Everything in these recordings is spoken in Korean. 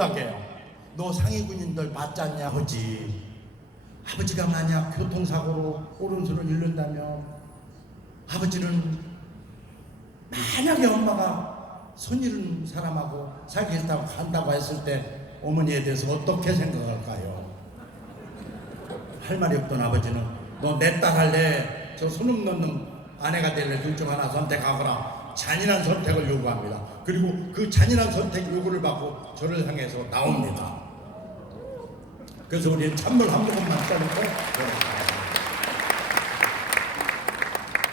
부탁해요. 너 상위 군인들 맞지 않냐 하지. 아버지가 만약 교통사고로 오른손을 잃는다면 아버지는 만약에 엄마가 손 잃은 사람하고 살겠다고 간다고 했을 때 어머니에 대해서 어떻게 생각할까요? 할 말이 없던 아버지는 너 내 딸 할래? 저 손음 넣는 아내가 될래? 둘 중 하나 선택하거라. 잔인한 선택을 요구합니다. 그리고 그 잔인한 선택 요구를 받고 저를 향해서 나옵니다. 그래서 우리는 찬물 한 모금만 떠놓고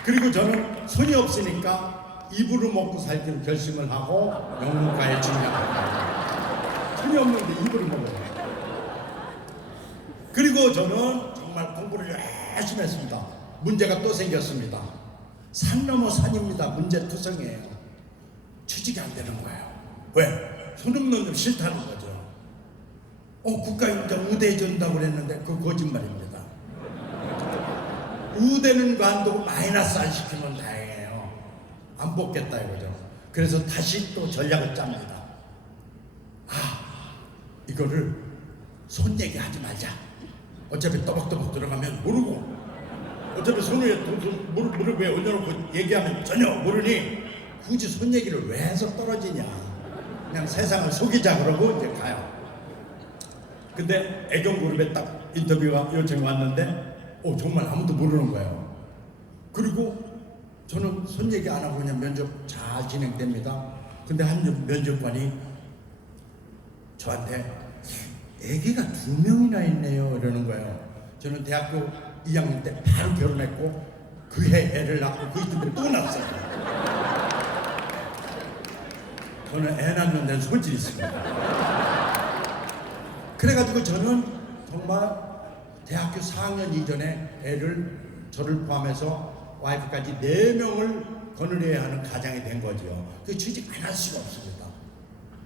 그리고 저는 손이 없으니까 입으로 먹고 살기로 결심을 하고 영문과에 진학합니다. 손이 없는데 입으로 먹어요. 그리고 저는 정말 공부를 열심히 했습니다. 문제가 또 생겼습니다. 산 넘어 산입니다. 문제투성이에요. 취직이 안 되는 거예요. 왜? 손님 넣는 싫다는 거죠. 국가인정 우대 준다고 그랬는데 그 거짓말입니다. 우대는 관두고 마이너스 안 시키면 다행이에요. 안 뽑겠다 이거죠. 그래서 다시 또 전략을 짭니다. 이거를 손 얘기하지 말자. 어차피 또박또박 들어가면 모르고 어차피 손 위에 무릎에 올려놓고 얘기하면 전혀 모르니 굳이 손 얘기를 왜 해서 떨어지냐. 그냥 세상을 속이자 그러고 이제 가요. 근데 애경그룹에 딱 인터뷰가 요청이 왔는데 정말 아무도 모르는 거예요. 그리고 저는 손 얘기 안 하고 그냥 면접 잘 진행됩니다. 근데 한 면접관이 저한테 애기가 2명이나 있네요 이러는 거예요. 저는 대학교 2학년 때 바로 결혼했고 그 해 애를 낳고 그 이틀 또 낳았어요. 저는 애 낳는 데는 소질이 있습니다. 그래가지고 저는 정말 대학교 4학년 이전에 저를 포함해서 와이프까지 4명을 거느려야 하는 가장이 된 거죠. 그 취직 안 할 수가 없습니다.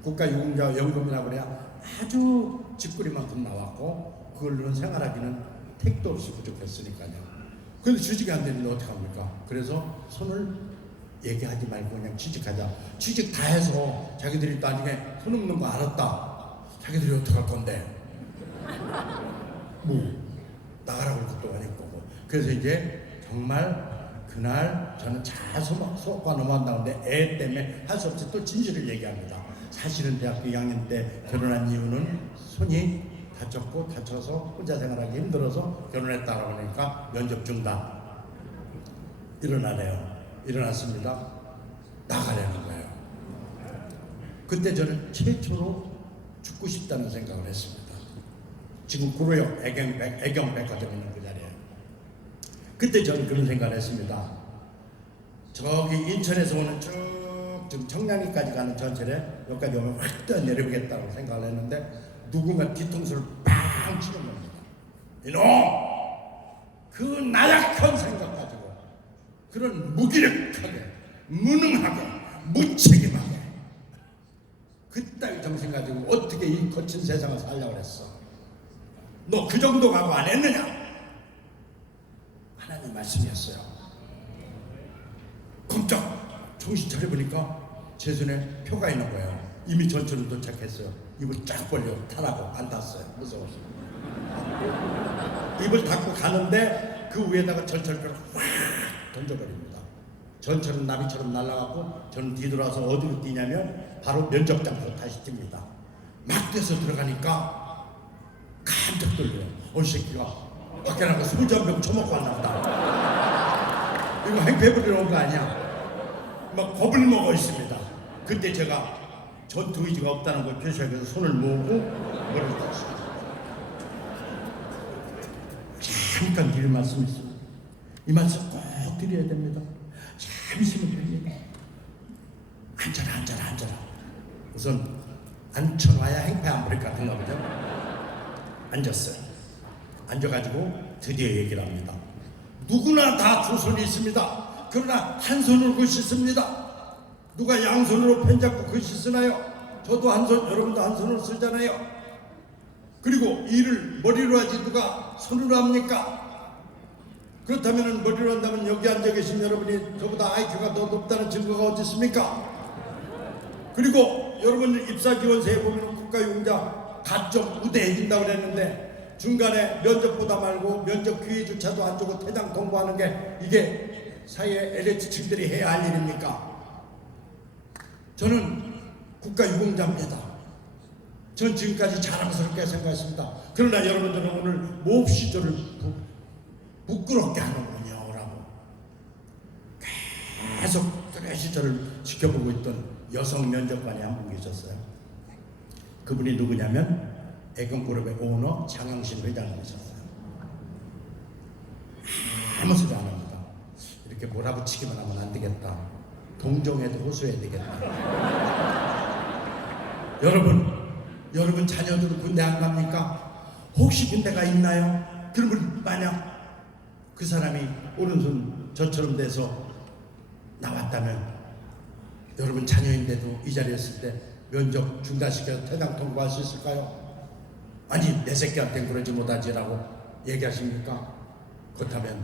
국가유공자연금이라고 그래야 아주 집구리만큼 나왔고 그걸로는 생활하기는 택도 없이 부족했으니까요. 그런데 취직이 안 되는데 어떡합니까? 그래서 손을 얘기하지 말고 그냥 취직하자. 취직 다 해서 자기들이 나중에 손 없는 거 알았다. 자기들이 어떡할 건데? 나가라고 할 것도 아니고. 그래서 이제 정말 그날 저는 잘 수업과 넘어간다는데 애 때문에 할 수 없이 또 진실을 얘기합니다. 사실은 대학교 2학년 때 결혼한 이유는 손이 다쳐서 혼자 생활하기 힘들어서 결혼했다라고 하니까 면접 중단. 일어났습니다. 나가려는 거예요. 그때 저는 최초로 죽고 싶다는 생각을 했습니다. 지금 구로역 애경백화점 있는 그 자리에. 그때 저는 그런 생각을 했습니다. 저기 인천에서 오는 쭉 지금 청량리까지 가는 전철에 여기까지 오면 확 떠 내려오겠다고 생각을 했는데 누군가 뒤통수를 빵 치는 겁니다. 이놈! 그 나약한 생각 가지고 그런 무기력하게 무능하게 무책임하게 그따위 정신 가지고 어떻게 이 거친 세상을 살려고 그랬어? 너 그 정도 각오 안 했느냐? 하나님 말씀이었어요. 깜짝 정신 차려보니까 제 손에 표가 있는 거예요. 이미 전철은 도착했어요. 입을 쫙 벌려 타라고 안 탔어요. 무서워서. 입을 닫고 가는데 그 위에다가 전철표를 확 던져버립니다. 전철은 나비처럼 날아가고 저는 뒤돌아서 어디로 뛰냐면 바로 면접장소로 다시 뜁니다. 막 뛰어서 들어가니까 깜짝 놀래요. 이 새끼가 밖에 나가 소주 한 병 처먹고 왔나 보다. 이거 행패 부리러 온 거 아니야. 막 겁을 먹어 있습니다. 그때 제가 전투 의지가 없다는 걸 표시하기 위해서 손을 모으고 머리를 떴습니다. 잠깐 드릴 말씀이 있습니다. 이 말씀 꼭 드려야 됩니다. 잠시만 됩니다. 앉아라. 우선 앉혀놔야 행패 안 부릴 것 같은가 보죠. 앉았어요. 앉아가지고 드디어 얘기를 합니다. 누구나 다 두 손이 있습니다. 그러나 한 손으로 글씨 씁니다. 누가 양손으로 펜 잡고 글씨 쓰나요? 저도 한 손, 여러분도 한 손으로 쓰잖아요. 그리고 일을 머리로 하지 누가 손으로 합니까? 그렇다면 머리로 한다면 여기 앉아 계신 여러분이 저보다 IQ가 더 높다는 증거가 어디 있습니까? 그리고 여러분 입사 지원서에 보면 국가유공자 가점 우대해준다고 그랬는데 중간에 면접 보다 말고 면접 기회조차도 안 주고 퇴장 통보하는 게 이게 사회 엘리트층들이 해야 할 일입니까? 저는 국가유공자입니다. 전 지금까지 자랑스럽게 생각했습니다. 그러나 여러분들은 오늘 몹시 저를 부끄럽게 하는군요 라고 계속 뚜렷이 저를 지켜보고 있던 여성 면접관이 한 분 계셨어요. 그분이 누구냐면 애경그룹의 오너 장영신 회장님이셨어요. 아무 소리 안 합니다. 이렇게 몰아붙이기만 하면 안 되겠다. 동정에도 호소해야 되겠다. 여러분 자녀들은 군대 안 갑니까? 혹시 군대가 있나요? 그러면 만약 그 사람이 오른손 저처럼 돼서 나왔다면 여러분 자녀인데도 이 자리에 있을 때 면접 중단시켜서 퇴당 통보할 수 있을까요? 아니 내 새끼한테는 그러지 못하지라고 얘기하십니까? 그렇다면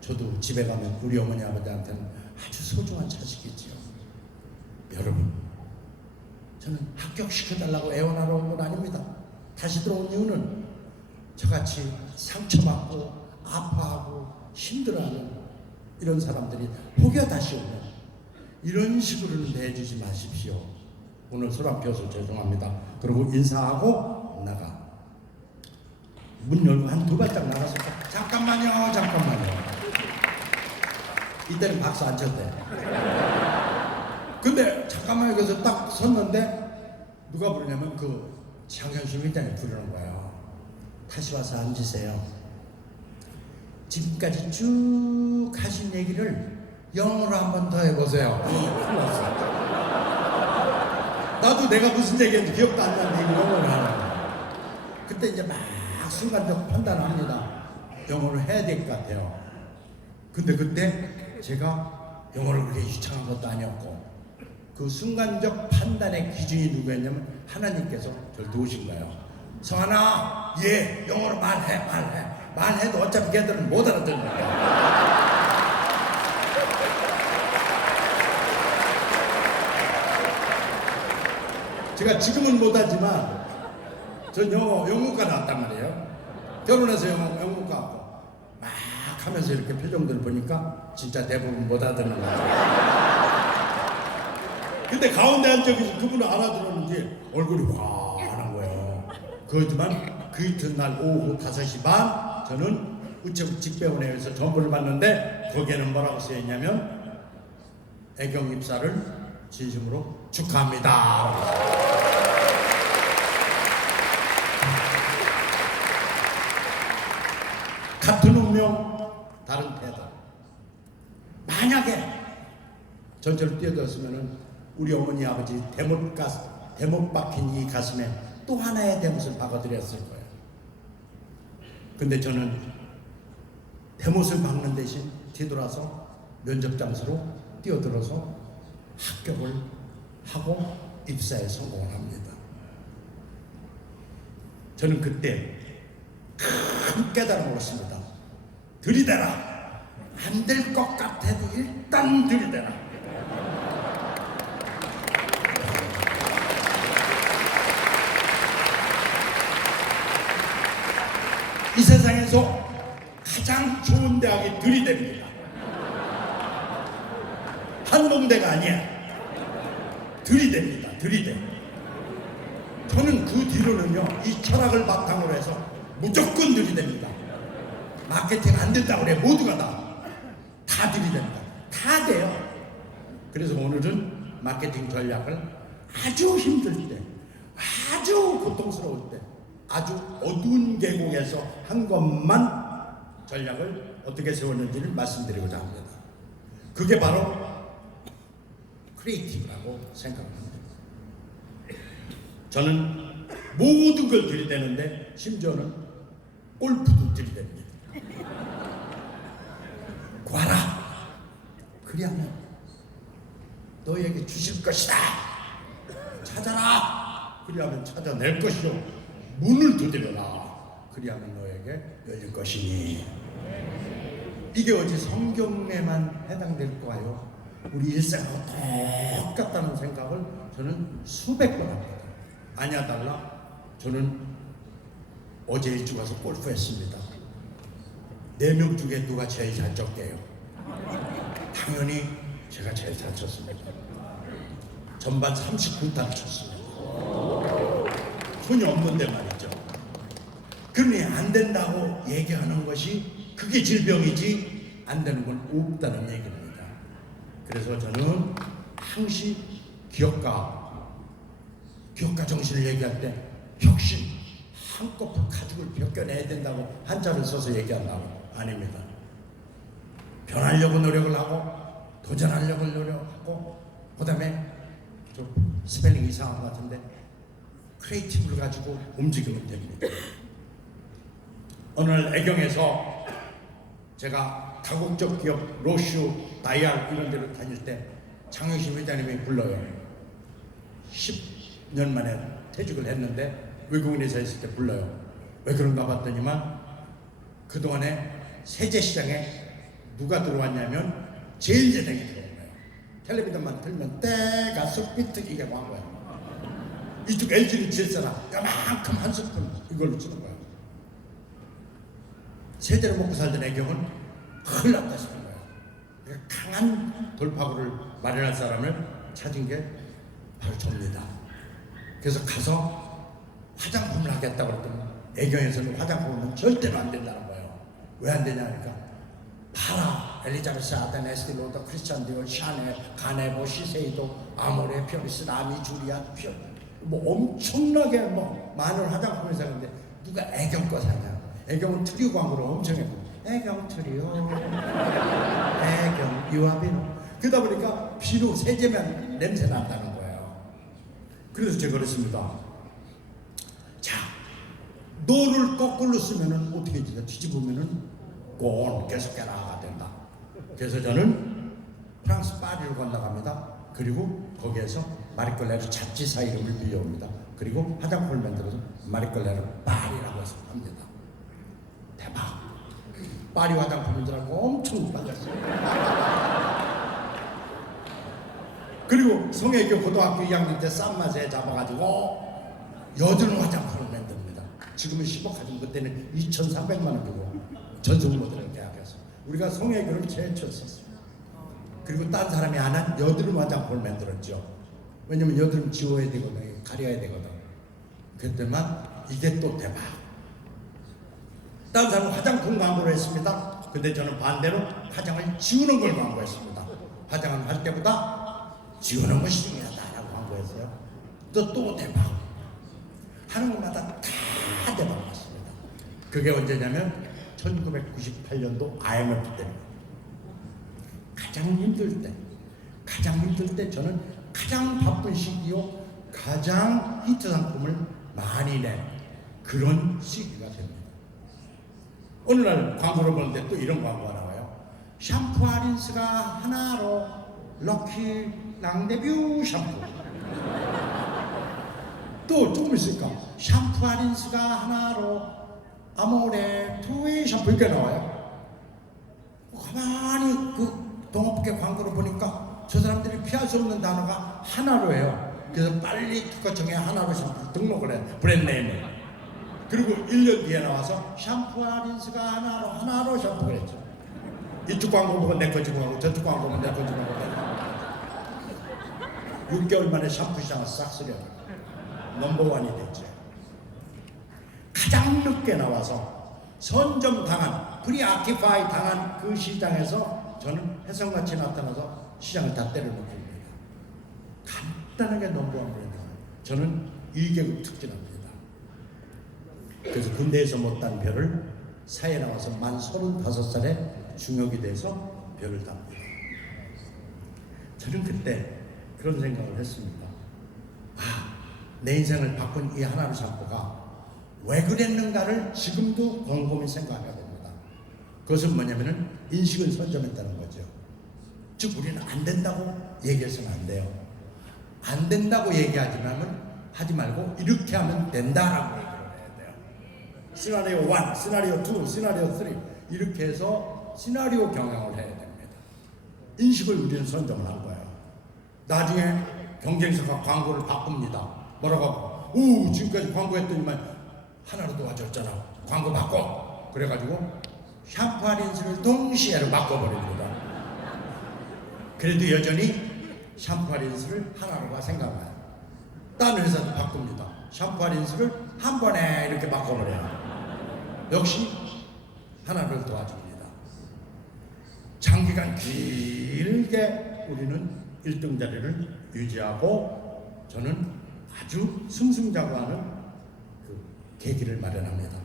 저도 집에 가면 우리 어머니 아버지한테는 아주 소중한 자식이지요. 여러분 저는 합격시켜달라고 애원하러 온 건 아닙니다. 다시 들어온 이유는 저같이 상처받고 아파하고 힘들어하는 이런 사람들이 혹여 다시 오면 이런 식으로는 대해주지 마십시오. 오늘 소란 펴서 죄송합니다. 그리고 인사하고 나가. 문 열고 한 두 발짝 나가서 잠깐만요. 이때는 박수 안 쳤대. 근데 잠깐만요. 그래서 딱 섰는데 누가 부르냐면 그 장현신 회장이 부르는 거예요. 다시 와서 앉으세요. 지금까지 쭉 하신 얘기를 영어로 한 번 더 해보세요. 나도 내가 무슨 얘기했는지 기억도 안 나는데 이거 영어로 하는 거야. 그때 이제 막 순간적 판단을 합니다. 영어를 해야 될 것 같아요. 근데 그때 제가 영어를 그렇게 유창한 것도 아니었고 그 순간적 판단의 기준이 누구였냐면 하나님께서 저를 도우신 거예요. 성환아, 예, 영어로 말해도 어차피 걔들은 못 알아듣는 거야. 제가 지금은 못하지만 전 영문과 나왔단 말이에요. 결혼해서 영문과 하고 막 하면서 이렇게 표정들 보니까 진짜 대부분 못 알아듣는 거예요. 근데 가운데 앉아계신 그분은 알아들었는지 얼굴이 환한 거예요. 그렇지만 그 이튿날 오후 5시 반 저는 우체국 직배원회에서 전보를 받는데 거기에는 뭐라고 쓰여있냐면 애경 입사를 진심으로 축하합니다. 같은 운명 다른 태도. 만약에 전철을 뛰어들었으면 우리 어머니 아버지 대못 박힌 이 가슴에 또 하나의 대못을 박아드렸을 거예요. 근데 저는 대못을 박는 대신 뒤돌아서 면접 장소로 뛰어들어서 합격을 하고 입사에 성공을 합니다. 저는 그때 큰 깨달음을 얻습니다. 들이대라. 안 될 것 같아도 일단 들이대라. 이 세상에서 가장 좋은 대학이 들이댑니다. 한동대가 아니야. 들이댑니다. 들이대. 저는 그 뒤로는요 이 철학을 바탕으로 해서 무조건 들이댑니다. 마케팅 안 된다고 그래. 모두가 다 들이댑니다. 다 돼요. 그래서 오늘은 마케팅 전략을 아주 힘들 때, 아주 고통스러울 때, 아주 어두운 계곡에서 한 것만 전략을 어떻게 세웠는지를 말씀드리고자 합니다. 그게 바로 크리에이티브라고 생각합니다. 저는 모든 걸 들이대는데 심지어는 골프도 들이댑니다. 구하라. 그리하면 너에게 주실 것이다. 찾아라. 그리하면 찾아낼 것이요. 문을 두드려라. 그리하면 너에게 열릴 것이니. 이게 어찌 성경에만 해당될까요? 우리 일생하고 똑같다는 생각을 저는 수백 번 합니다. 아니야 달라. 저는 어제 일찍 와서 골프했습니다. 4명 중에 누가 제일 잘 쳤게요? 당연히 제가 제일 잘 쳤습니다. 전반 39타를 쳤습니다. 손이 없는데 말이죠. 그러니 안 된다고 얘기하는 것이 그게 질병이지 안 되는 건 없다는 얘기입니다. 그래서 저는 항시 기업가 정신을 얘기할 때 혁신, 한꺼풀 가죽을 벗겨내야 된다고 한자를 써서 얘기한다고 아닙니다. 변하려고 노력을 하고 도전하려고 노력하고 그 다음에 좀 스펠링 이상한 것 같은데 크리에이티브를 가지고 움직이면 됩니다. 어느 날 애경에서 제가 다국적 기업 로슈, 다이알 이런 데로 다닐 때 장영심 회장님이 불러요. 10년 만에 퇴직을 했는데 외국인에서 있을 때 불러요. 왜 그런가 봤더니만 그동안에 세제시장에 누가 들어왔냐면 제일제당이 들어온 거예요. 텔레비전만 틀면 때가 쑥비트기게 광고예요. 이쪽 LG는 질서라 요만큼 한 스푼 이걸로 쓰는 거예요. 세제로 먹고 살던 애경은 큰일 났다 싶은 거예요. 그러니까 강한 돌파구를 마련할 사람을 찾은 게 바로 접니다. 그래서 가서 화장품을 하겠다고 그랬더니 애경에서는 화장품은 절대로 안 된다는 거예요. 왜 안 되냐 하니까 파라, 엘리자베스, 아덴, 에스티 로더, 크리스찬 디올, 샤넬, 가네보, 시세이도, 아모레, 피어리스, 라미, 주리아, 뭐 엄청나게 뭐 많은 화장품을 사는데 누가 애경 거 사냐? 애경은 트리오 광고를 엄청 했고 애경 트리오, 애경 유아비누 그러다 보니까 비누 세제면 냄새 난다는 거예요. 그래서 제가 그랬습니다. 자, 너를 거꾸로 쓰면은 어떻게 되냐? 뒤집으면은 꼰 계속 깨나가 된다. 그래서 저는 프랑스 파리로 건너갑니다. 그리고 거기에서 마리꼴레르 잡지사 이름을 빌려옵니다. 그리고 화장품을 만들어서 마리꼴레르 파리라고 해서 합니다. 대박! 파리 화장품인 줄 알고 엄청 빨랐어요. 그리고 송혜교 고등학교 2학년 때 쌈맛에 잡아가지고 여든 화장품을 만듭니다. 지금은 10억 가지고 그때는 2,300만 원 주고 전속 모델을 계약해서 우리가 송혜교를 최초였었어요. 그리고 딴 사람이 안 한 여드름 화장품을 만들었죠. 왜냐면 여드름 지워야 되거든, 가려야 되거든. 그때만 이게 또 대박. 딴 사람은 화장품 광고를 했습니다. 근데 저는 반대로 화장을 지우는 걸 광고했습니다. 화장을 할 때보다 지우는 것이 중요하다라고 광고했어요. 또 대박. 하는 것마다 다 대박 났습니다. 그게 언제냐면 1998년도 IMF 때입니다. 가장 힘들 때 저는 가장 바쁜 시기요 가장 히트 상품을 많이 낸 그런 시기가 됩니다. 어느 날 광고를 보는데 또 이런 광고가 나와요. 샴푸와 린스가 하나로 럭키 랑데뷰 샴푸. 또 조금 있으니까 샴푸와 린스가 하나로 아모레 투웨이 샴푸 이렇게 나와요. 가만히 그 동업계 광고를 보니까 저 사람들이 피할 수 없는 단어가 하나로예요. 그래서 빨리 특허청에 하나로 샴푸 등록을 해요. 브랜드네임을. 그리고 1년 뒤에 나와서 샴푸와 린스가 하나로 샴푸를 했죠. 이쪽 광고 보고 내 거 지고 하고 저쪽 광고 보고 내 거 지고 하고 6개월 만에 샴푸 시장을 싹 쓸려 넘버원이 됐죠. 가장 늦게 나와서 선점 당한 프리아키파이 당한 그 시장에서 저는 혜성같이 나타나서 시장을 다 때려놓습니다. 간단하게 넘버원 브랜드. 저는 1계급 특진합니다. 그래서 군대에서 못 딴 별을 사회에 나와서 만 35살에 중역이 돼서 별을 답니다. 저는 그때 그런 생각을 했습니다. 내 인생을 바꾼 이 하나로 샴푸가 왜 그랬는가를 지금도 곰곰이 생각하게 됩니다. 그것은 뭐냐면은 인식을 선점했다는 거죠. 즉 우리는 안 된다고 얘기해서는 안 돼요. 안 된다고 하지 말고 이렇게 하면 된다라고 얘기를 해야 돼요. 시나리오 1, 시나리오 2, 시나리오 3 이렇게 해서 시나리오 경영을 해야 됩니다. 인식을 우리는 선점을 한 거예요. 나중에 경쟁사가 광고를 바꿉니다. 뭐라고 하고 오 지금까지 광고했더니만 하나로 도와줬잖아. 광고 바꿔. 그래가지고 샴푸 할인수를 동시에로 바꿔버립니다. 그래도 여전히 샴푸 할인수를 하나로가 생각나요. 다른 회사도 바꿉니다. 샴푸 할인수를 한 번에 이렇게 바꿔버려요. 역시 하나를 도와줍니다. 장기간 길게 우리는 1등 자리를 유지하고 저는 아주 승승장구하는 그 계기를 마련합니다.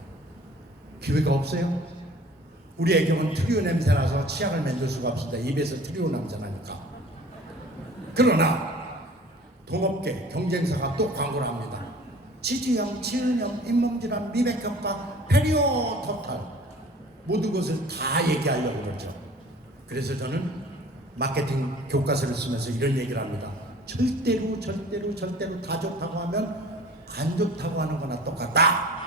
기회가 없어요. 우리 애경은 트리오 냄새 나서 치약을 만들 수가 없습니다. 입에서 트리오 냄새 나니까. 그러나 동업계 경쟁사가 또 광고를 합니다. 지지형, 지은형, 잇몸질환, 미백 효과, 페리오 토탈 모든 것을 다 얘기하려고 그러죠. 그래서 저는 마케팅 교과서를 쓰면서 이런 얘기를 합니다. 절대로 다 좋다고 하면 안 좋다고 하는 거나 똑같다.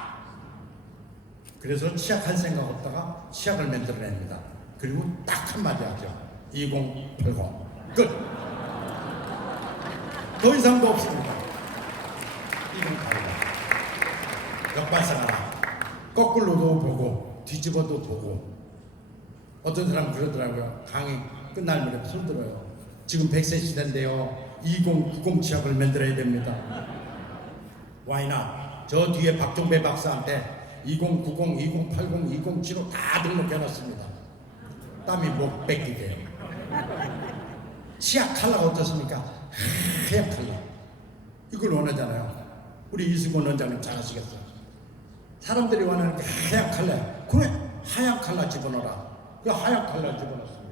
그래서 치약할 생각 없다가 치약을 만들어냅니다. 그리고 딱 한마디 하죠. 2080 끝. 더 이상도 없습니다. 2080 역발상하라. 거꾸로도 보고 뒤집어도 보고. 어떤 사람 그러더라고요. 강의 끝날 무렵 손 들어요. 지금 100세 시대인데요. 2090 치약을 만들어야 됩니다. Why not? 저 뒤에 박종배 박사한테 2090, 2080, 2075 다 등록해놨습니다. 땀이 못 뺏기게요. 치약 컬러가 어떻습니까? 하얀 컬러. 이걸 원하잖아요. 우리 이승원 원장님 잘 아시겠어요? 사람들이 원하는 게 하얀 컬러. 그래, 하얀 컬러 집어넣어라. 그 하얀 컬러 집어넣습니다.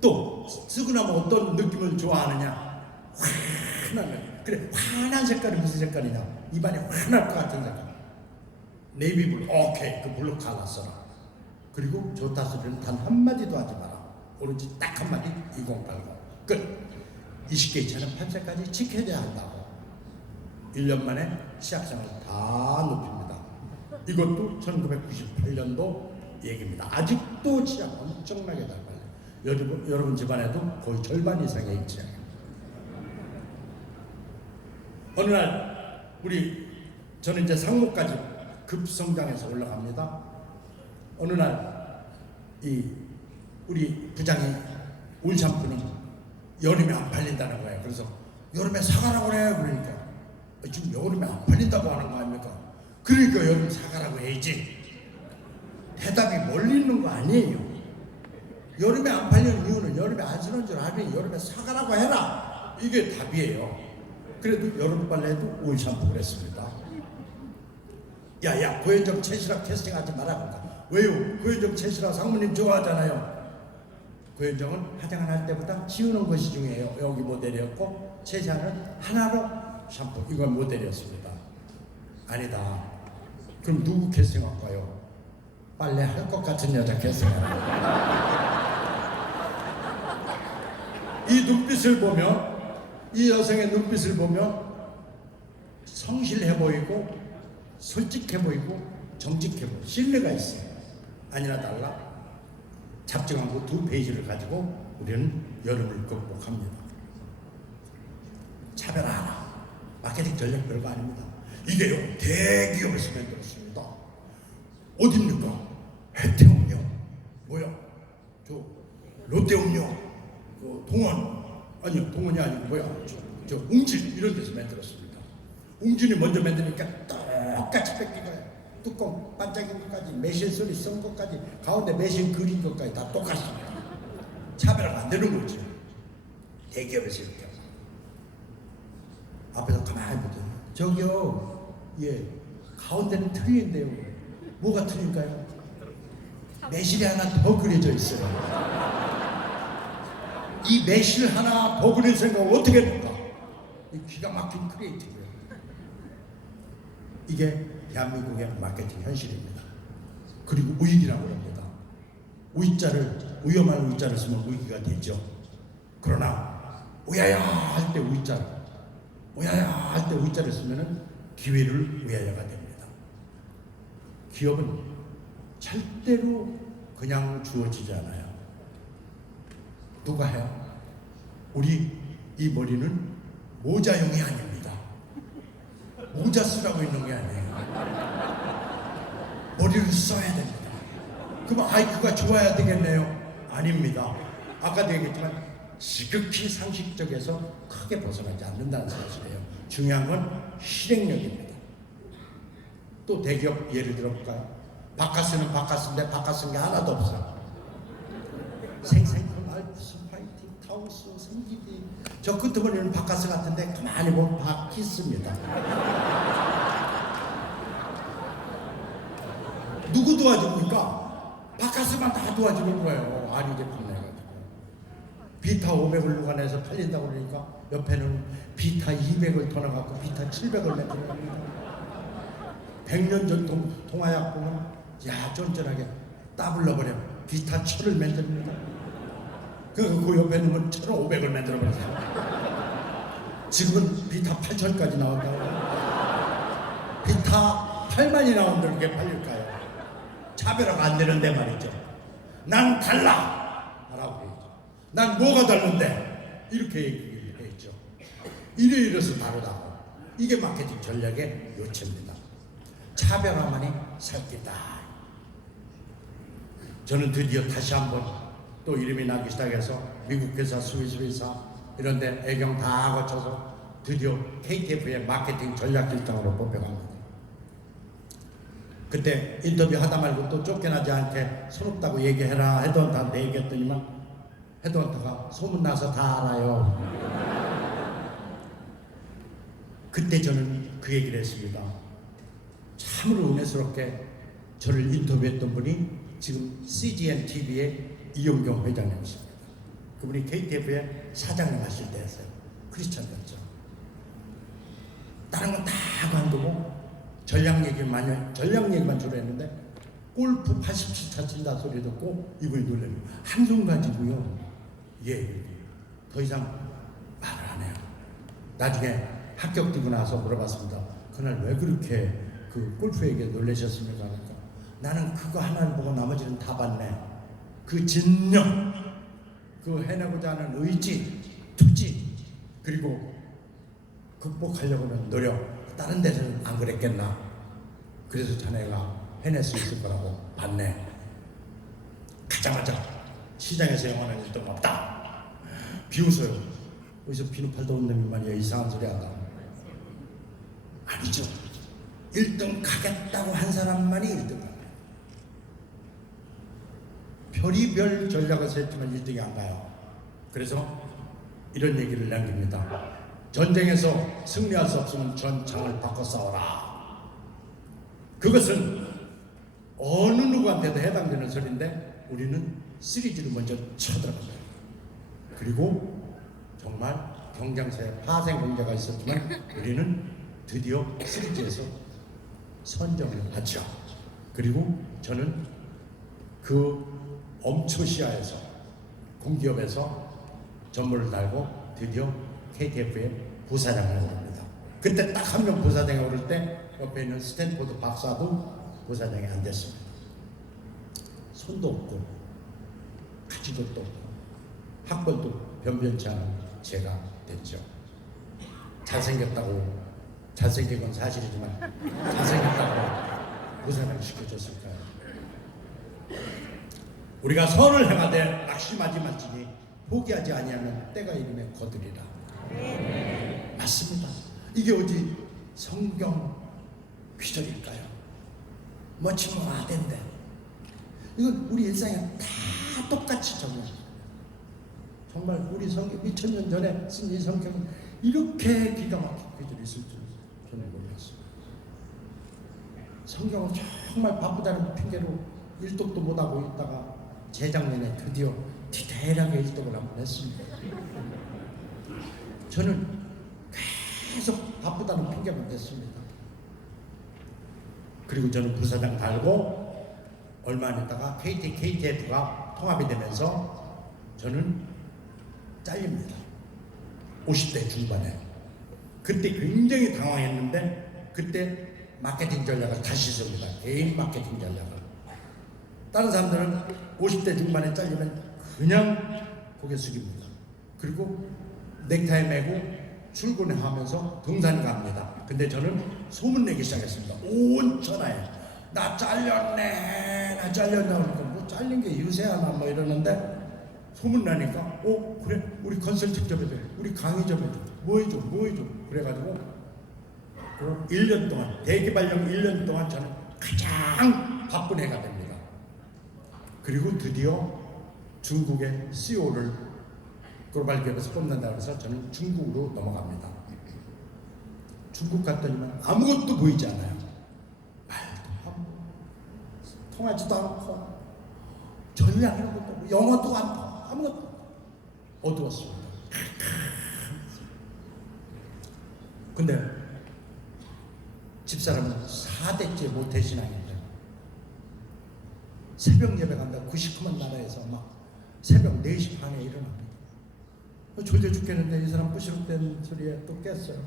또 쓰고 나면 어떤 느낌을 좋아하느냐? 환한. 그래, 환한 색깔이 무슨 색깔이냐? 입안이 환할 것 같은 색깔. 네이비블루. 오케이, 그 블루 컬러 써라. 그리고 좋다 소리는 단 한마디도 하지 마라. 오로지 딱 한마디 2080 끝. 20개 이차는 8세까지 지켜야 한다고. 1년 만에 치약상을 다 높입니다. 이것도 1998년도 얘기입니다. 아직도 치약 엄청나게 잘 팔려요. 여러분 집안에도 거의 절반 이상의 치약이에요. 어느 날 저는 이제 상무까지 급성장해서 올라갑니다. 어느 날 우리 부장이 올 샴푸는 여름에 안 팔린다는 거예요. 그래서 여름에 사가라고 그래. 그러니까 지금 여름에 안 팔린다고 하는 거 아닙니까? 그러니까 여름 사가라고 해야지. 대답이 멀리 있는 거 아니에요. 여름에 안 팔리는 이유는 여름에 안 쓰는 줄 알니 여름에 사가라고 해라. 이게 답이에요. 그래도 여름 빨래도 올 샴푸를 했습니다. 야야, 고현정 채시락 캐스팅하지 말아볼까? 왜요? 고현정 채시락 상무님 좋아하잖아요. 고현정은 화장을 할 때보다 지우는 것이 중요해요. 여기 모델이었고 채샤는 하나로 샴푸, 이건 모델이었습니다. 아니다. 그럼 누구 캐스팅할까요? 빨래 할 것 같은 여자 캐스팅하라. 이 눈빛을 보면, 이 여성의 눈빛을 보면 성실해 보이고 솔직해 보이고 정직해 보이고 신뢰가 있어요. 아니나 달라 잡지 광고 2페이지를 가지고 우리는 여름을 극복합니다. 차별 하나. 마케팅 전략 별거 아닙니다. 이게요, 대기업에서 만들었습니다. 어딥니까? 혜태음료, 뭐야? 저 롯데음료, 동원, 아니요, 동원이 아니고 뭐야? 저 웅진 이런 데서 만들었습니다. 웅진이 먼저 만드니까 똑같이 뺏긴 거예요. 뚜껑 반짝인 것까지, 매실 소리 쓴 것까지, 가운데 매실 그린 것까지 다 똑같습니다. 차별화가 안 되는 거죠. 대기업에서 이렇게 앞에서 가만히 보더니 저기요, 예, 가운데는 틀린데요. 뭐가 틀릴까요? 매실이 하나 더 그려져 있어요. 이 매실 하나 더 그릴 생각을 어떻게 할까? 이 기가 막힌 크리에이티브예요. 이게 대한민국의 마케팅 현실입니다. 그리고 우익이라고 합니다. 위험한 우자를 쓰면 우익이가 되죠. 그러나 우야야 할 때 우자를, 우야야 할 때 우자를 쓰면은 기회를 우야야가 됩니다. 기업은 절대로 그냥 주어지지 않아요. 누가 해요? 우리 이 머리는 모자용이 아닙니다. 모자 쓰라고 있는 게 아니에요. 머리를 써야 됩니다. 그럼 아이크가 좋아야 되겠네요? 아닙니다. 아까도 얘기했지만 지극히 상식적에서 크게 벗어나지 않는다는 사실이에요. 중요한 건 실행력입니다. 또 대기업 예를 들어볼까요? 바카스는 바카스인데 바카스인 게 하나도 없어. 생생큼 알프스 파이팅 타우스 생기디 저 끝머리는 바카스 같은데 가만히 보면 바키스입니다. 누구 도와줍니까? 바카스만 다 도와주는 거예요. 아니 제품 내가지고 비타 500을 누가 내서 팔린다고 그러니까 옆에는 비타 200을 더 나갖고 비타 700을 내더랍니다. 100년 전통 동화약 보면 야 쫀쫀하게 따블러버려 비타 1000을 만듭니다. 그 옆에 있는 1500을 만들어버리세요. 지금은 비타 8000까지 나온다고. 비타 8만이 나온다는 게 팔릴까요? 차별화가 안 되는데 말이죠. 난 달라 라고 얘기죠. 난 뭐가 다른데 이렇게 얘기를 했죠. 이래서 다르다고. 이게 마케팅 전략의 요체입니다. 차별화만이 살 길이다. 저는 드디어 다시 한번 또 이름이 나기 시작해서 미국 회사, 스위스 회사 이런 데 애경 다 거쳐서 드디어 KTF의 마케팅 전략실장으로 뽑혀갑니다. 그때 인터뷰 하다 말고 또 쫓겨나지 않게 손없다고 얘기해라 헤드헌터한테 얘기했더니만 헤드헌터가 소문나서 다 알아요. 그때 저는 그 얘기를 했습니다. 참으로 은혜스럽게 저를 인터뷰했던 분이 지금 CGN TV의 이용경 회장님이십니다. 그분이 KTF의 사장님 하실 때였어요. 크리스찬이었죠. 다른 건 다 관두고 전략 얘기만 주로 했는데 골프 87차 친다 소리 듣고 이분이 놀래요. 한순간이고요. 예, 더 이상 말을 안 해요. 나중에 합격 뛰고 나서 물어봤습니다. 그날 왜 그렇게 그 골프 얘기에 놀라셨습니까? 그러니까 나는 그거 하나를 보고 나머지는 다 봤네. 그 진념, 그 해내고자 하는 의지, 투지, 그리고 극복하려고 하는 노력. 다른 데서는 안 그랬겠나. 그래서 자네가 해낼 수 있을 거라고 봤네. 가자마자 시장에서 영원한 1등 없다. 비웃어요. 어디서 비누 팔다 온 놈이 말이야 이상한 소리 한다. 아니죠. 1등 가겠다고 한 사람만이 1등 가요. 별의별 전략을 세웠지만 1등이 안 가요. 그래서 이런 얘기를 남깁니다. 전쟁에서 승리할 수 없으면 전장을 바꿔 싸워라. 그것은 어느 누구한테도 해당되는 소리인데 우리는 시리즈로 먼저 쳐들어갑니다. 그리고 정말 경쟁사에 파생 공개가 있었지만 우리는 드디어 시리즈에서 선정을 하죠. 그리고 저는 그 엄초시아에서 공기업에서 전무를 달고 드디어 KTF의 부사장을 오릅니다. 그때 딱 한 명 부사장에 오를 때 옆에 있는 스탠포드 박사도 부사장이 안 됐습니다. 손도 없고 가지도 없고 학벌도 변변치 않은 제가 됐죠. 잘생겼다고 잘생긴 건 사실이지만 잘생겼다고 부사장 시켜줬을까요? 우리가 선을 행하되 낙심하지만지니 포기하지 아니하는 때가 이름에 거두리라. 맞습니다. 이게 어디 성경 귀절일까요? 멋지면 아덴데 이건 우리 일상에 다 똑같이 적용합니다. 정말 우리 성경 2000년 전에 쓴 이 성경은 이렇게 기가 막힌 귀절이 있을 줄 저는 몰랐습니다. 성경은 정말 바쁘다는 핑계로 일독도 못하고 있다가 재작년에 드디어 디테일하게 일독을 한번 했습니다. 저는 계속 바쁘다는 핑계만 댔습니다. 그리고 저는 부사장 달고 얼마 안 있다가 KTF가 통합이 되면서 저는 잘립니다. 50대 중반에. 그때 굉장히 당황했는데 그때 마케팅 전략을 다시 씁니다. 개인 마케팅 전략을. 다른 사람들은 50대 중반에 잘리면 그냥 고개 숙입니다. 그리고 넥타이 매고 출근하면서 등산을 갑니다. 근데 저는 소문내기 시작했습니다. 온 천하에 나 잘렸네, 나 잘렸네. 그러니까 뭐 잘린 게 유세하나 뭐 이러는데 소문나니까 그래 우리 컨설팅 좀 해줘, 우리 강의 좀 해줘, 뭐 해줘 그래가지고 1년 동안 대기발령 1년 동안 저는 가장 바쁜 해가 됩니다. 그리고 드디어 중국의 CEO를 글로벌 기업에서 뽑는다고 해서 저는 중국으로 넘어갑니다. 중국 갔더니만 아무것도 보이지 않아요. 말도 하고 통하지도 않고 전략이라는 것도 없고 영어도 안 통하고 아무것도 어두웠습니다. 근데 집사람은 4대째 모태신앙인데 새벽 예배 간다 99만 나라에서 막 새벽 4시 반에 일어납니다. 졸려 죽겠는데 이 사람 부시럭댄 소리에 또 깼어요.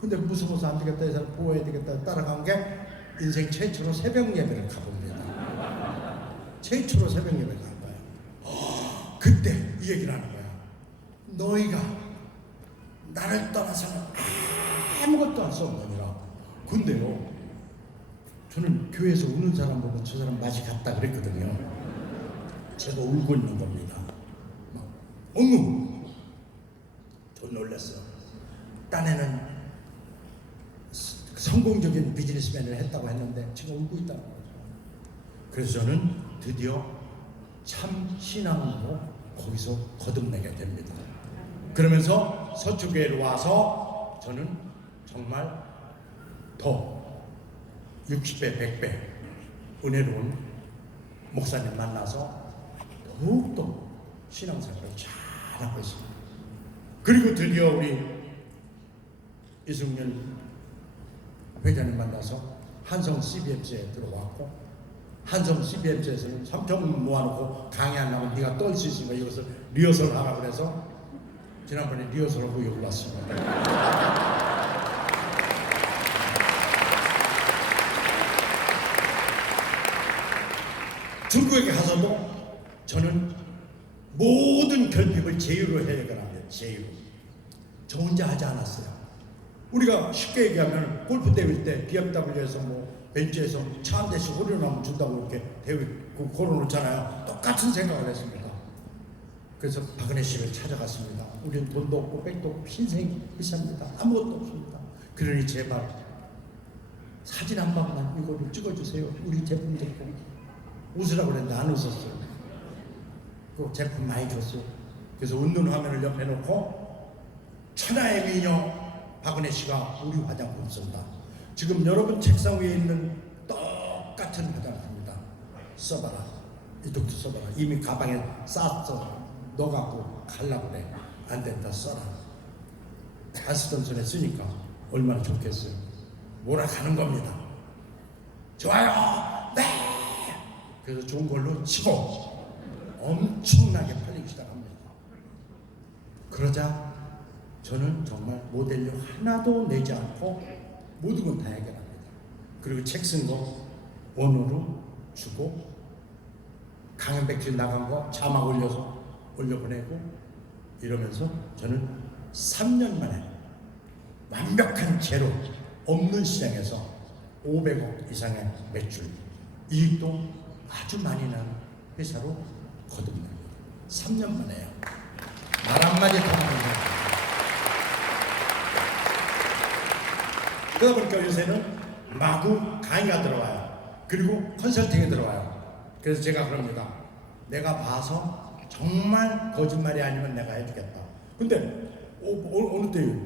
근데 무서워서 안 되겠다, 이 사람 보호해야 되겠다 따라간 게 인생 최초로 새벽 예배를 가봅니다. 최초로 새벽 예배를 간 거예요. 그때 이 얘기를 하는 거야. 너희가 나를 떠나서는 아무것도 할 수 없느니라. 근데요, 저는 교회에서 우는 사람 보고 저 사람 맛이 갔다 그랬거든요. 제가 울고 있는 겁니다. 막 엉엉 저 놀랐어. 딴에는 성공적인 비즈니스맨을 했다고 했는데 지금 울고 있다는 거죠. 그래서 저는 드디어 참 신앙으로 거기서 거듭내게 됩니다. 그러면서 서초교회로 와서 저는 정말 더 60배, 100배 은혜로운 목사님 만나서 더욱더 신앙생활을 잘하고 있습니다. 그리고 드디어 우리 이승윤 회장님 만나서 한성 CBMC에 들어왔고, 한성 CBMC에서는 3천 모아놓고 강의 안 나면 네가 떨 수 있으니까 이것을 리허설 하라고 그래서 지난번에 리허설하고 여기 왔습니다. 중국에 가서도 저는 모든 결핍을 제휴로 해결합니다. 제휴. 저 혼자 하지 않았어요. 우리가 쉽게 얘기하면 골프 대회 때 BMW에서 뭐 벤츠에서 차 한 대씩 호련하면 준다고 이렇게 대회 걸어놓잖아요. 똑같은 생각을 했습니다. 그래서 박은혜 씨를 찾아갔습니다. 우리는 돈도 없고 백도 없고 흰색이 비쌉니다. 아무것도 없습니다. 그러니 제발 사진 한 방만 이거를 찍어주세요. 우리 제품 듣고 웃으라고 그랬는데 안 웃었어요. 그 제품 많이 줬어요. 그래서 웃는 화면을 옆에 놓고 천하의 미녀 박은혜 씨가 우리 화장품 쓴다. 지금 여러분 책상 위에 있는 똑같은 화장품입니다. 써봐라. 이쪽도 써봐라. 이미 가방에 쌌어. 너 갖고 가려고 그래. 안 된다. 써라. 안 쓰던 손에 쓰니까 얼마나 좋겠어요. 몰아가는 겁니다. 좋아요. 네. 그래서 좋은 걸로 치고 엄청나게 팔리기 시작합니다. 그러자 저는 정말 모델료 하나도 내지 않고 모든 건 다 해결합니다. 그리고 책 쓴 거 원으로 주고 강연백질 나간 거 자막 올려서 올려보내고 이러면서 저는 3년 만에 완벽한 제로 없는 시장에서 500억 이상의 매출, 이익도 아주 많이 나는 회사로 거듭납니다. 3년 만에요. 말 한마디 더 하는 거예요. 그러다 보니까 요새는 마구 강의가 들어와요. 그리고 컨설팅이 들어와요. 그래서 제가 그럽니다. 내가 봐서 정말 거짓말이 아니면 내가 해주겠다. 근데 어느 때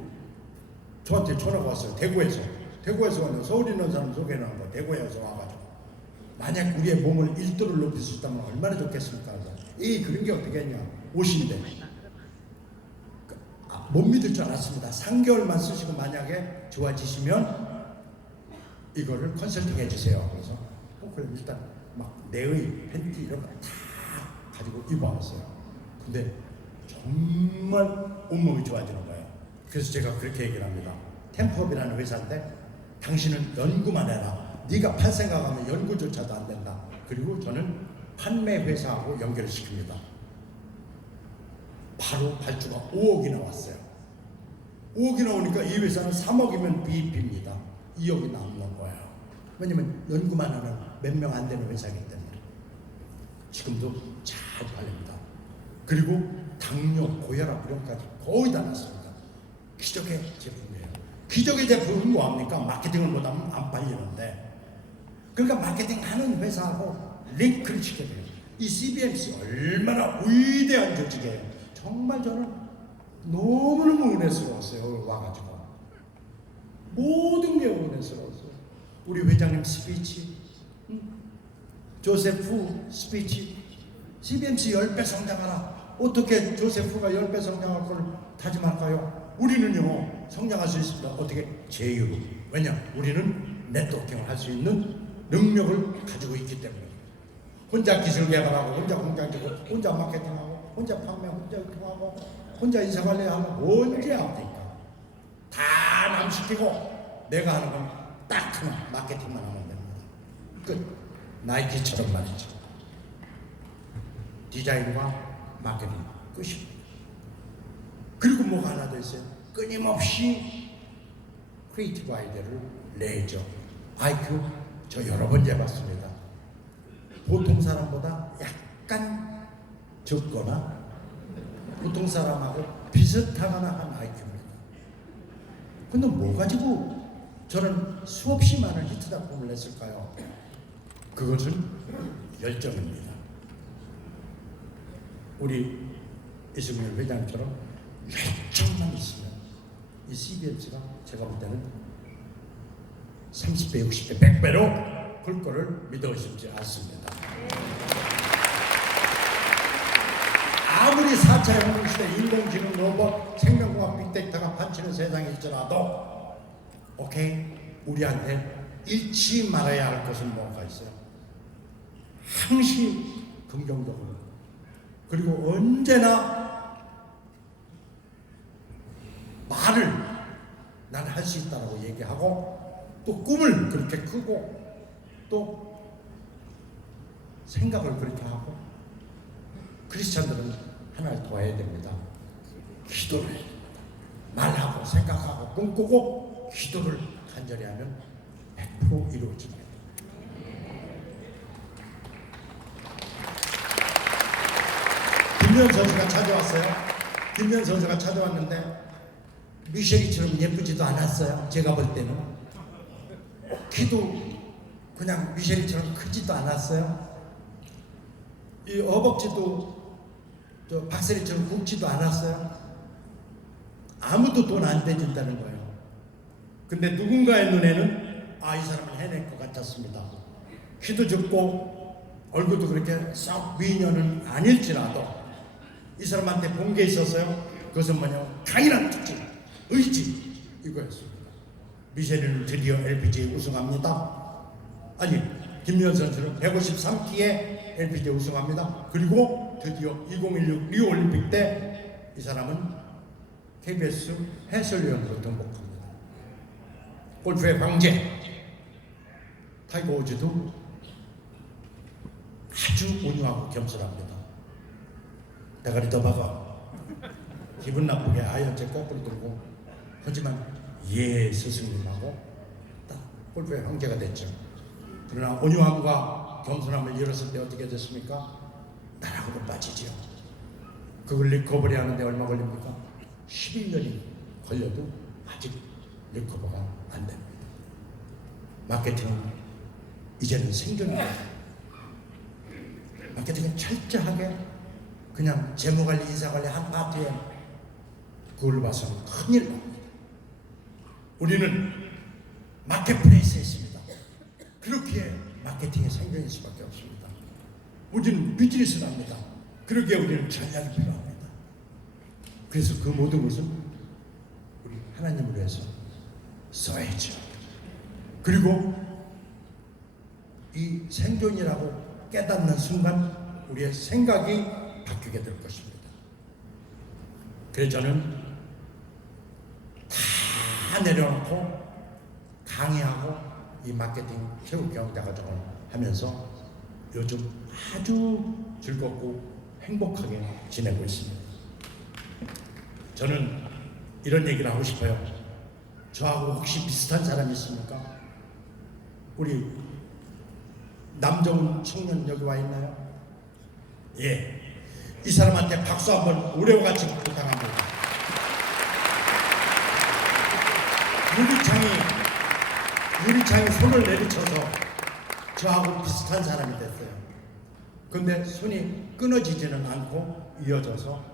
저한테 전화가 왔어요. 대구에서 왔는데 서울에 있는 사람 소개하는 거 대구에서 와가지고 만약 우리의 몸을 1도를 높일 수 있다면 얼마나 좋겠습니까? 그래서 그런 게 어떻게 했냐. 옷인데 못 믿을 줄 알았습니다. 3개월만 쓰시고 만약에 좋아지시면 이거를 컨설팅 해주세요. 그래서 그럼 일단 막 내의 팬티 이런 거 다 가지고 입어왔어요. 근데 정말 온몸이 좋아지는 거예요. 그래서 제가 그렇게 얘기를 합니다. 템프업이라는 회사인데 당신은 연구만 해라. 네가 팔 생각하면 연구조차도 안 된다. 그리고 저는 판매 회사하고 연결을 시킵니다. 바로 발주가 5억이 나왔어요. 5억이 나오니까 이 회사는 3억이면 BEP입니다. 2억이 남는 거예요. 왜냐면 연구만 하는 몇 명 안 되는 회사이기 때문에. 지금도 잘 팔립니다. 그리고 당뇨, 고혈압 이런까지 거의 다 났습니다. 기적의 제품이에요. 기적의 제품은 뭐합니까? 마케팅을 못하면 안 팔리는데, 그러니까 마케팅하는 회사하고 링크를 시켜야 돼요. 이 CBMC 얼마나 위대한 조직이에요. 정말 저는 너무너무 은혜스러웠어요. 와가지고 모든 게 은혜스러웠어요. 우리 회장님 스피치, 조세프 스피치, CBMC 10배 성장하라. 어떻게 조세프가 10배 성장할 걸 다짐할까요? 우리는요 성장할 수 있습니다. 어떻게? 제휴로. 왜냐? 우리는 네트워킹을 할 수 있는 능력을 가지고 있기 때문에. 혼자 기술 개발하고, 혼자 공장 지고, 혼자 마케팅하고, 혼자 판매, 혼자 유통하고, 혼자 인사관리하면 언제 합니까? 다 남시키고 내가 하는 건 딱 하나, 마케팅만 하면 됩니다. 끝. 나이키처럼 말이죠. 디자인과 마케팅 끝입니다. 그리고 뭐가 하나 더 있어요. 끊임없이 크리에이티브 아이디어를 내죠. 아이큐 저 여러 번 재봤습니다. 보통 사람보다 약간 적거나 보통 사람하고 비슷하거나 한 아이큐입니다. 근데 뭐 가지고 저는 수없이 많은 히트 작품을 냈을까요? 그것은 열정입니다. 우리 이승열 회장처럼 열정만 있으면 이 CBMC가 제가 볼 때는 30배, 60배, 100배로 풀 거를 믿어 싶지 않습니다. 아무리 4차 혁명시대 인공지능, 로봇, 생명공학, 빅데이터가 판치는 세상일지라도 오케이, 우리한테 잃지 말아야 할 것은 뭐가 있어요? 항시 긍정적으로, 그리고 언제나 말을 나는 할 수 있다고 얘기하고, 또 꿈을 그렇게 크고, 또 생각을 그렇게 하고. 크리스찬들은 하나를 더 해야 됩니다. 기도를 해야 됩니다. 말하고 생각하고 꿈꾸고 기도를 간절히 하면 100% 이루어집니다. 김면 선수가 찾아왔어요. 김면 선수가 찾아왔는데 미셸이처럼 예쁘지도 않았어요. 제가 볼 때는 키도 그냥 미셸이처럼 크지도 않았어요. 이 허벅지도 저 박세리처럼 굵지도 않았어요. 아무도 돈 안 대준다는 거예요. 근데 누군가의 눈에는 이 사람은 해낼 것 같았습니다. 키도 적고 얼굴도 그렇게 썩 미녀는 아닐지라도 이 사람한테 본 게 있었어요. 그것은 뭐냐면 강인한 특징, 의지, 이거였습니다. 미셸은 드디어 LPGA 우승합니다. 아니, 김미연 선수는 153키에 LPGA 우승합니다. 그리고 드디어 2016 리오 올림픽 때 이 사람은 KBS 해설위원으로 등록합니다. 골프의 황제 타이거 우즈도 아주 온유하고 겸손합니다. 대가리 더 박아. 기분 나쁘게 아이한테 거꾸로 들고. 하지만 예 스승님하고 딱 골프의 황제가 됐죠. 그러나 온유함과 겸손함을 잃었을 때 어떻게 됐습니까? 나락으로 빠지죠. 그걸 리커버리 하는데 얼마 걸립니까? 11년이 걸려도 아직 리커버가 안 됩니다. 마케팅은 이제는 생존입니다. 마케팅은 철저하게 그냥 재무관리, 인사관리 한 파트에 그걸 봐서는 큰일 납니다. 우리는 마켓플레이스에 있습니다. 그렇기에 마케팅의 생존일 수밖에 없습니다. 우리는 비즈니스를 합니다. 그러기에 우리는 전략이 필요합니다. 그래서 그 모든 것은 우리 하나님을 위해서 써야죠. 그리고 이 생존이라고 깨닫는 순간 우리의 생각이 바뀌게 될 것입니다. 그래서 저는 다 내려놓고 강의하고 이 마케팅 체육 경제과정을 하면서 요즘 아주 즐겁고 행복하게 지내고 있습니다. 저는 이런 얘기를 하고 싶어요. 저하고 혹시 비슷한 사람이 있습니까? 우리 남정 청년 여기 와 있나요? 예. 이 사람한테 박수 한번 오래오같이 부탁합니다. 유리창이 손을 내리쳐서 저하고 비슷한 사람이 됐어요. 근데 손이 끊어지지는 않고 이어져서